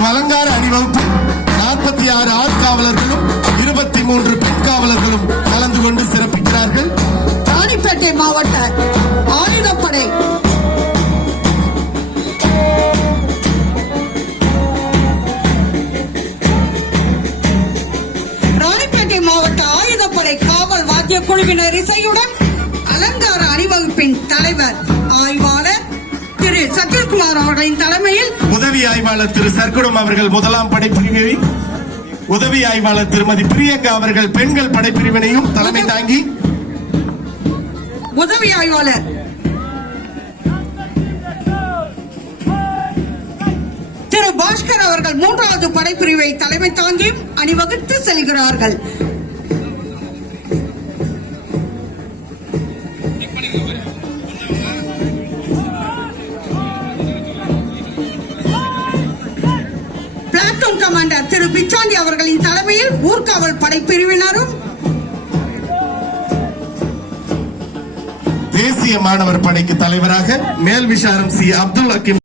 இவ்வலங்கார அணிவகுப்பு 46 ஆண் காவலர்களும் 23 பெண் காவலர்களும் கலந்து கொண்டு சிறப்பிக்கிறார்கள். ராணிப்பேட்டை மாவட்ட ஆயுதப்படை காவல் வாத்திய குழுவினர் இசையுடன் அலங்கார அணிவகுப்பின் தலைவர் ஆய்வாளர் திரு சத்யகுமார் அவர்களின் தலைமையில் உதவி ஆய்வாளர் திரு சர்க்குடம் அவர்கள் முதலாம் படைப்பிரிவை, உதவி ஆய்வாளர் திருமதி பிரியங்கா அவர்கள் பெண்கள் படைப்பிரிவினையும் தலைமை தாங்கி, உதவி ஆய்வாளர் திரு பாஸ்கர் அவர்கள் 3வது படைப்பிரிவை தலைமை தாங்கி அணிவகுத்து செல்கிறார்கள். பிளாட்டூன் கமாண்டர் திரு பிச்சாண்டி அவர்களின் தலைமையில் ஊர்காவல் படைப்பிரிவினரும், தேசிய மாணவர் படைக்கு தலைவராக மேல் விஷாரம் சி அப்துல் ஹக்கீம்